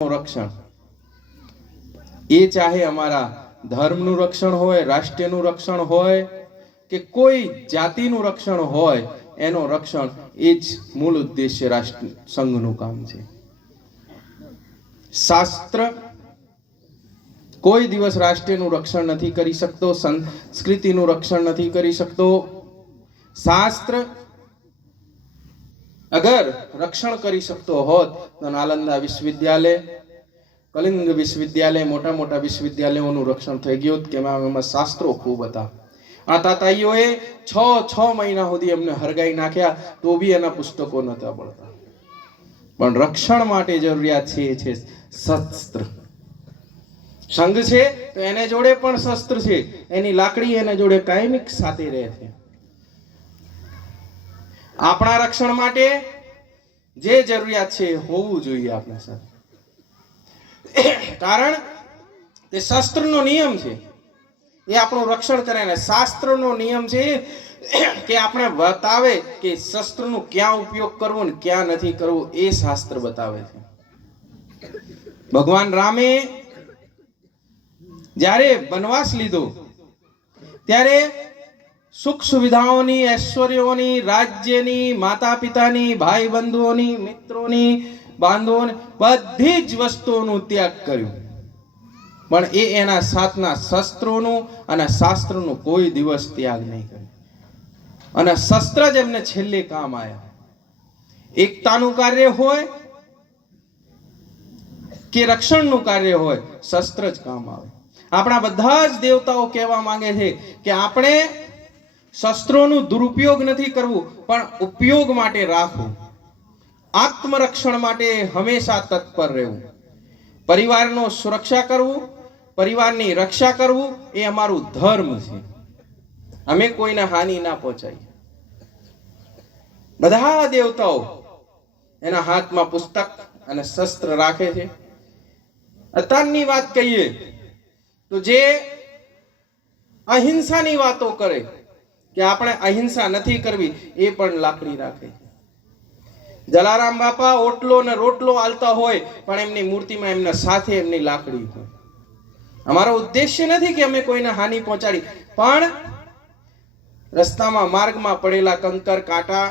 રક્ષણ એ ચાહે અમારા ધર્મનું રક્ષણ હોય, રાષ્ટ્રનું રક્ષણ હોય કે કોઈ જાતિનું રક્ષણ હોય, એનો રક્ષણ એ જ મૂળ ઉદ્દેશ્ય રાષ્ટ્ર સંઘનું કામ છે. શાસ્ત્ર કોઈ દિવસ રાષ્ટ્રનું રક્ષણ નથી કરી શકતો, સંસ્કૃતિનું રક્ષણ નથી કરી શકતો. શાસ્ત્ર અગર રક્ષણ કરી શકતો હોત તો નાલંદા વિશ્વવિદ્યાલય, કલિંગ વિશ્વવિદ્યાલય, મોટા મોટા વિશ્વવિદ્યાલયોનું રક્ષણ થઈ ગયું કે એમાં શાસ્ત્રો ખૂબ હતા. આ તાતાઈઓએ 6 મહિના સુધી એમને હરગાઈ નાખ્યા તો બી એના પુસ્તકો નતા પડતા. પણ રક્ષણ માટે જરૂરિયાત છે શસ્ત્ર. સંઘ છે તો એને જોડે પણ શસ્ત્ર છે, એની લાકડી એને જોડે કાયમિક સાથે રહે છે. આપણા રક્ષણ માટે જે જરૂરિયાત છે હોવું જોઈએ આપણા સાથે, કારણ કે શસ્ત્રનો નિયમ છે એ આપણું રક્ષણ કરે ને શાસ્ત્રનો નિયમ છે કે આપણે બતાવે કે શસ્ત્રનો ક્યાં ઉપયોગ કરવો ને ક્યાં નથી કરવો, એ શાસ્ત્ર બતાવે છે. ભગવાન રામે જ્યારે વનવાસ લીધો ત્યારે સુખ સુવિધાઓની, ઐશ્વર્યોની, રાજ્યની, માતા પિતાની, ભાઈ બંધુઓની, મિત્રોની, બાંધવોની બધી જ વસ્તુઓનું ત્યાગ કર્યું. પણ એ એના સાથના શસ્ત્રોનું અને શાસ્ત્રનું કોઈ દિવસ ત્યાગ નહીં કર્યો. અને શસ્ત્ર જ એમને છેલ્લે કામ આવ્યા. એકતાનું કાર્ય હોય કે રક્ષણનું કાર્ય હોય, શસ્ત્ર જ કામ આવે. આપણા બધા જ દેવતાઓ કહેવા માંગે છે કે આપણે શસ્ત્રોનું દુરુપયોગ નથી કરવું, પણ ઉપયોગ માટે રાખવું. આત્મરક્ષણ માટે હંમેશા તત્પર રહેવું. પરિવારનો સુરક્ષા કરવું, પરિવારની રક્ષા કરવું એ અમારું ધર્મ છે. અમે કોઈને હાનિ ના પહોંચાડીએ. બધા દેવતાઓ એના હાથમાં પુસ્તક અને શસ્ત્ર રાખે છે. અત્યારની વાત કહીએ તો જે અહિંસાની વાતો કરે કે આપણે અહિંસા નથી કરવી, એ પણ લાકડી રાખે છે. જલારામ બાપા ઓટલો ને રોટલો આલતા હોય પણ એમની મૂર્તિમાં એમના સાથે એમની લાકડી હોય. અમારો ઉદ્દેશ્ય નથી કે અમે કોઈને હાનિ પહોંચાડી, પણ રસ્તામાં માર્ગમાં પડેલા કંકર કાંટા,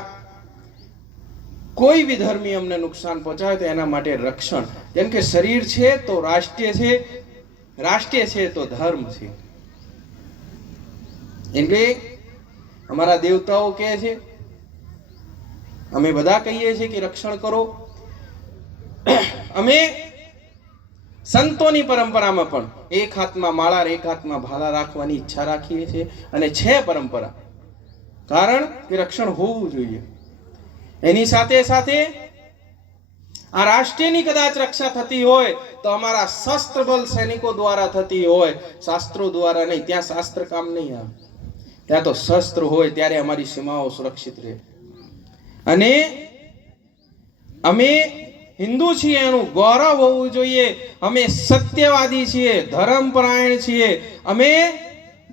કોઈ બી ધર્મી અમને નુકસાન પહોંચાડે તો એના માટે રક્ષણ. કેમ કે શરીર છે તો રાષ્ટ્રીય છે, રાષ્ટ્રીય છે તો ધર્મ છે. એટલે અમારા દેવતાઓ કહે છે, અમે બધા કહીએ છીએ કે રક્ષણ કરો. અમે સંતોની પરંપરામાં પણ એક હાથમાં માળા, એક હાથમાં ભાલા રાખવાની ઈચ્છા રાખીએ છીએ અને છે પરંપરા, કારણ કે રક્ષણ હોવું જોઈએ. એની સાથે સાથે આ રાષ્ટ્રની કદાચ રક્ષા થતી હોય તો અમારા શસ્ત્રબલ સૈનિકો દ્વારા થતી હોય, શાસ્ત્રો દ્વારા નહીં. ત્યાં શાસ્ત્ર કામ નહીં આવે, ત્યાં તો શસ્ત્ર હોય ત્યારે અમારી સીમાઓ સુરક્ષિત રહે. અને અમે હિન્દુ છીએ એનું ગૌરવ હોવું જોઈએ. અમે સત્યવાદી છીએ, ધર્મપરાયણ છીએ, અમે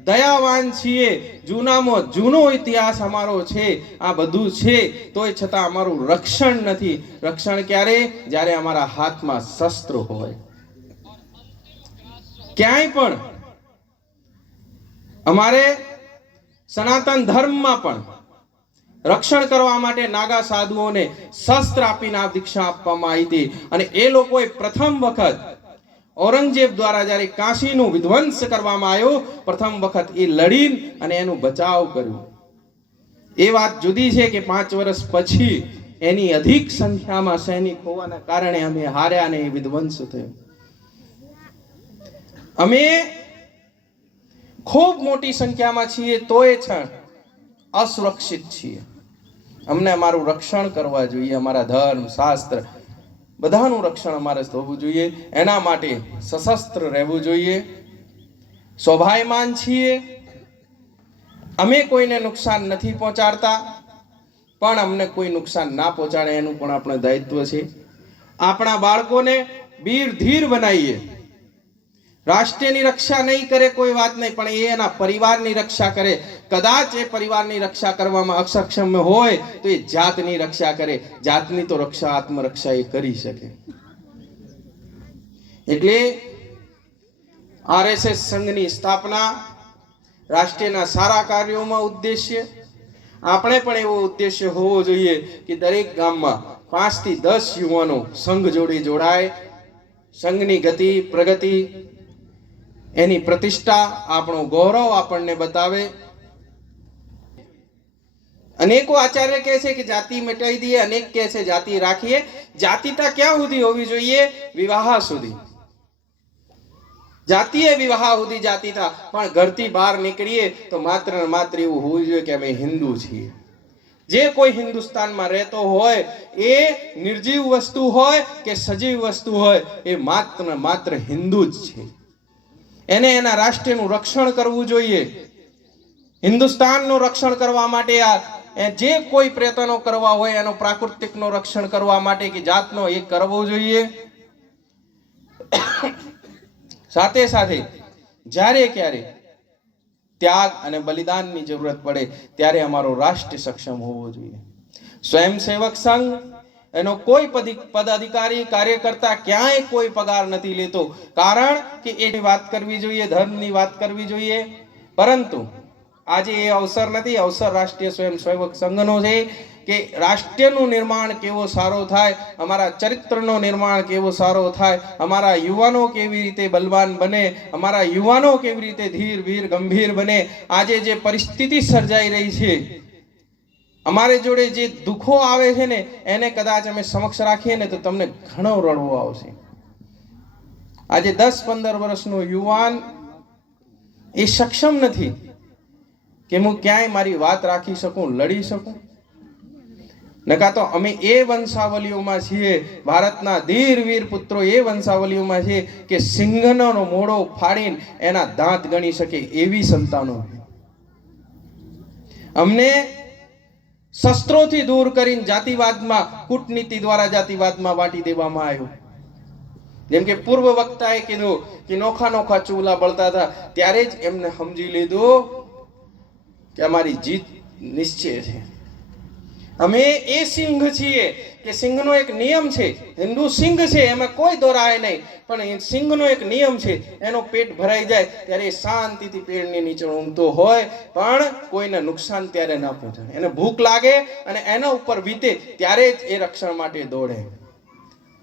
દયાવાન છીએ, જૂનામાં જૂનો ઇતિહાસ અમારો છે. આ બધું છે તોય છતાં અમારું રક્ષણ નથી. રક્ષણ ક્યારે? જ્યારે અમારા હાથમાં શસ્ત્ર હોય. ક્યાંય પણ અમારે સનાતન ધર્મમાં પણ રક્ષણ કરવા માટે નાગા સાધુઓને શસ્ત્ર આપીને આ દીક્ષા આપવામાં આવી હતી. અને એ લોકોએ પ્રથમ વખત ઔરંગઝેબ દ્વારા જ્યારે કાશીનું વિધ્વંસ કરવામાં આવ્યો, પ્રથમ વખત એ લડીને અને એનું બચાવ કર્યું. એ વાત જુદી છે કે 5 વર્ષ પછી એની અધિક સંખ્યામાં સૈનિક હોવાના કારણે અમે હાર્યા અને એ વિધ્વંસ થયો. અમે ખૂબ મોટી સંખ્યામાં છીએ તોય છે અસુરક્ષિત છીએ. અમને અમારું રક્ષણ કરવા જોઈએ. અમારા ધર્મ, શાસ્ત્ર બધાનું રક્ષણ અમારે થવું જોઈએ. એના માટે સશસ્ત્ર રહેવું જોઈએ. સ્વાભિમાન છીએ. અમે કોઈને નુકસાન નથી પહોંચાડતા, પણ અમને કોઈ નુકસાન ના પહોંચાડે એનું પણ આપણે દાયિત્વ છે. આપણા બાળકોને વીર ધીર બનાવીએ. રાષ્ટ્રની રક્ષા નહીં કરે કોઈ વાત નહીં, પણ એ એના પરિવારની રક્ષા કરે. કદાચ એ પરિવારની રક્ષા કરવામાં અસક્ષમ હોય તો એ જાતની રક્ષા કરે. જાતની તો રક્ષા, આત્મરક્ષા એ કરી શકે. એટલે આરએસએસ સંઘની સ્થાપના રાષ્ટ્રના સારા કાર્યોમાં ઉદ્દેશ્ય, આપણે પણ એવો ઉદ્દેશ્ય હોવો જોઈએ કે દરેક ગામમાં 5 થી 10 યુવાનો સંઘ જોડે જોડાય, સંઘની ગતિ પ્રગતિ એની પ્રતિષ્ઠા આપણું ગૌરવ આપણને બતાવે. અનેકો આચાર્ય કહે છે કે જાતિ મિટાઈ દઈએ, અનેક કહે છે જાતિ રાખીએ. જાતિતા ક્યાં સુધી હોવી જોઈએ? વિવાહ સુધી. જાતિએ વિવાહ સુધી જાતિતા, પણ ઘરથી બહાર નીકળીએ તો માત્ર ને માત્ર એવું હોવું જોઈએ કે અમે હિન્દુ છીએ. જે કોઈ હિન્દુસ્તાનમાં રહેતો હોય, એ નિર્જીવ વસ્તુ હોય કે સજીવ વસ્તુ હોય, એ માત્ર ને માત્ર હિન્દુ જ છે. એને એના રાષ્ટ્રનું રક્ષણ કરવું જોઈએ. હિન્દુસ્તાનનું રક્ષણ કરવા માટે જે કોઈ પ્રયત્નો કરવા હોય, એનો પ્રાકૃતિકનું રક્ષણ કરવા માટે કે જાતનો એ કરવો જોઈએ. સાથે સાથે જ્યારે ક્યારે ત્યાગ અને બલિદાનની જરૂરત પડે ત્યારે અમારો રાષ્ટ્ર સક્ષમ હોવો જોઈએ. સ્વયંસેવક સંઘ એનો કોઈ પદાધિકારી કાર્યકર્તા ક્યાંય કોઈ પગાર નથી લેતો, કારણ કે એની વાત કરવી જોઈએ, ધર્મની વાત કરવી જોઈએ. પરંતુ આજે એ અવસર નથી. અવસર રાષ્ટ્રીય સ્વયંસેવક સંઘનો છે કે રાષ્ટ્રનું નિર્માણ કેવો સારો થાય, અમારા ચરિત્રનો નિર્માણ કેવો સારો થાય, અમારા યુવાનો કેવી રીતે બલવાન બને, અમારા યુવાનો કેવી રીતે ધીર વીર ગંભીર બને. આજે જે પરિસ્થિતિ સર્જાઈ રહી છે, અમારે જોડે જે દુઃખો આવે છે ને, એને કદાચ અમે સમક્ષ રાખીએ ને તો તમને ઘણો રડવો આવશે. આજે 10-15 વર્ષનો યુવાન એ સક્ષમ નથી કે હું ક્યાંય મારી વાત રાખી શકું, લડી શકું. નકા તો અમે એ વંશાવલીઓમાં છીએ, ભારતના ધીર વીર પુત્રો એ વંશાવલીઓમાં છીએ કે સિંહનો મોઢો ફાડીને એના દાંત ગણી શકે એવી સંતાનો. અમને શસ્ત્રોથી દૂર કરીને જાતિવાદમાં, કૂટનીતિ દ્વારા જાતિવાદમાં વાટી દેવામાં આવ્યું. જેમ કે પૂર્વ વક્તાએ કીધું કે નોખા નોખા ચૂલા બળતા હતા, ત્યારે જ એમને સમજી લીધું કે અમારી જીત નિશ્ચય છે. અમે એ સિંહ છીએ કે સિંહનો એક નિયમ છે. હિન્દુ સિંહ છે, એમાં કોઈ દોરાય નહીં, પણ સિંહનો એક નિયમ છે, એનો પેટ ભરાઈ જાય ત્યારે શાંતિથી પેડની નીચે ઊંઘતો હોય, પણ કોઈને નુકસાન ત્યારે ના પહોંચાડે. એને ભૂખ લાગે અને એના ઉપર વીતે ત્યારે જ એ રક્ષણ માટે દોડે.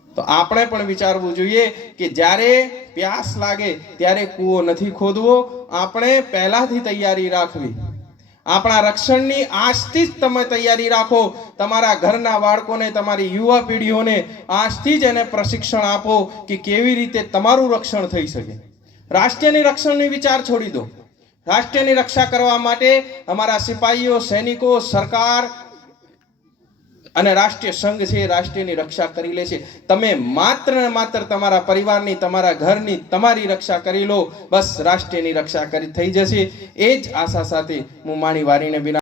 તો આપણે પણ વિચારવું જોઈએ કે જ્યારે પ્યાસ લાગે ત્યારે કૂવો નથી ખોદવો, આપણે પહેલાથી તૈયારી રાખવી. આપણા રક્ષણની આજથી જ તમે તૈયારી રાખો. તમારા ઘરના બાળકોને, તમારી યુવા પેઢીઓને આજથી જ એને પ્રશિક્ષણ આપો કે કેવી રીતે તમારું રક્ષણ થઈ શકે. રાષ્ટ્રની રક્ષણની વિચાર છોડી દો. રાષ્ટ્રની રક્ષા કરવા માટે અમારા સિપાહીઓ, સૈનિકો, સરકાર અને રાષ્ટ્રીય સંઘ છે, રાષ્ટ્રની રક્ષા કરી લે છે. તમે માત્ર ને માત્ર તમારા પરિવારની, તમારા ઘરની, તમારી રક્ષા કરી લો, બસ રાષ્ટ્રની રક્ષા થઈ જશે. એ જ આશા સાથે હું મારી વાણીને વિરામ